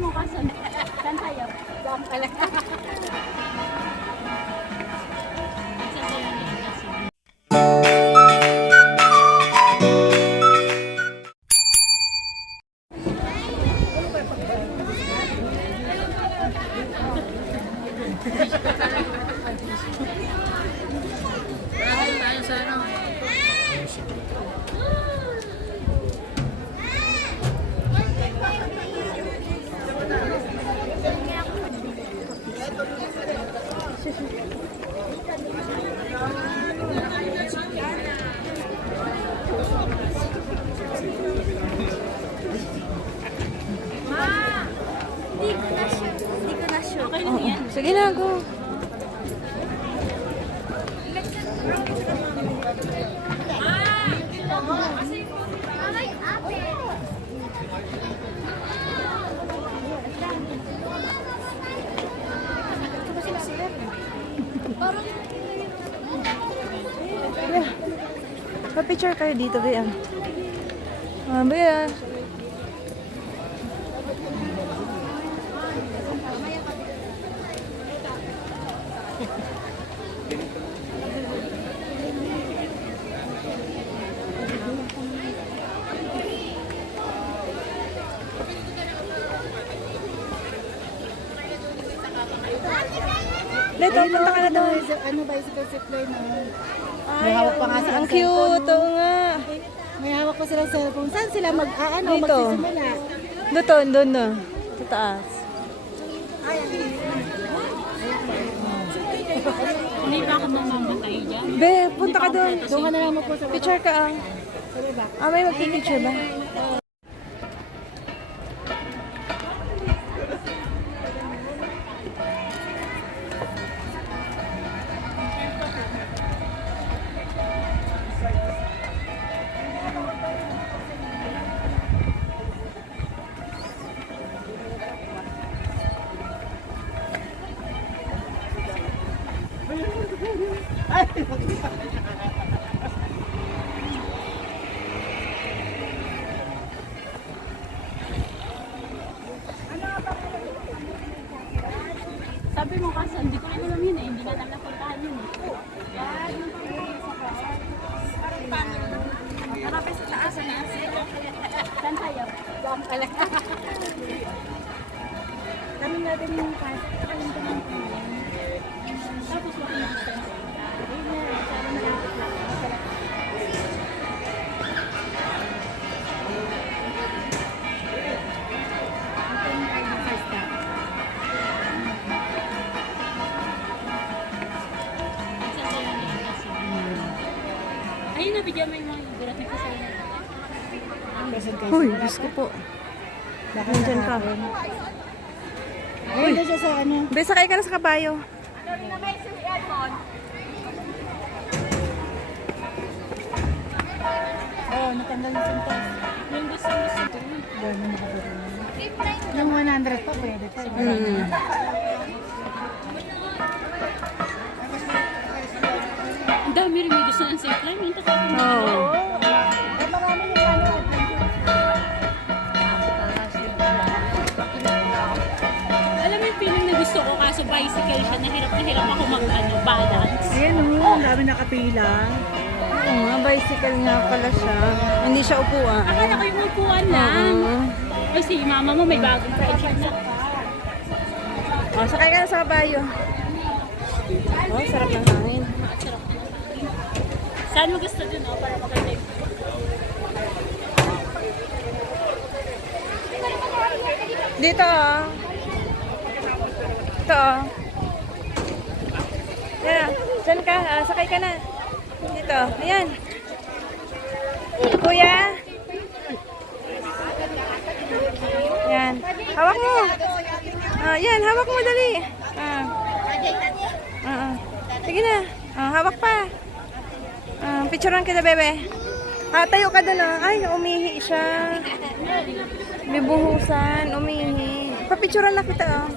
mo kasi. Saan tayo? Saan pala? Sige na, go. Pa-picture kayo dito, Bea. Bea. Dito, punta ka na doon. Ano ba yung zipline na? May hawak pa nga sa Ang cute, oo nga. May hawak pa silang cellphone. Saan sila Dito. magsisimula? Doon na. Sa taas. Hindi ba ako mamamatay dyan? Be, punta ka doon. Doon ka na lang po sa Picture ka ah. May magpipicture ba? Sabi mo kasi, hindi ko rin alam yun eh. Hindi na lang napuntahan yun eh. Harapin sa taas na. Saan tayo? Saan pala? Tanong natin yung kasi. Tapos wala na siya. Ayun, nabigyan mo yung mga graphic ko sa'yo. Uy, Diyos ko po. Nandyan ka. Uy, siya sa ano? Be, sakay ka na sa kabayo. Oo, natanggal yung sintas. Yung gusto ko. Gano'n nakapagod. Yung 100 pa, pwede pa. Ang dami rin may gusto ng safe line. Yung takot mo. Oo. Marami yung ano. Alam mo yung feeling na gusto ko kaso bicycle siya. Na hirap ako mag-balance. Ayan o, ang dami nakapila. Oo nga, bicycle nga pala siya. Hindi siya upuan. Akala ko yung upuan lang. Ay, si mama mo may bagong friendship na. Oh, sakay ka na sa kabayo. Oh, sarap ng hangin. Saan mo gusto dun, oh, para maganda yung... Dito oh. Ito oh. Yan. Saan ka? Sakay ka na. Dito. Ayan. Kuya. Yan. Hawak mo. Yan. Hawak mo dali. Sige na. Hawak pa. Picturean kita, bebe. Tayo ka doon oh. Ay, umihi siya. Bibuhusan. Umihi. Papicturean na kita oh.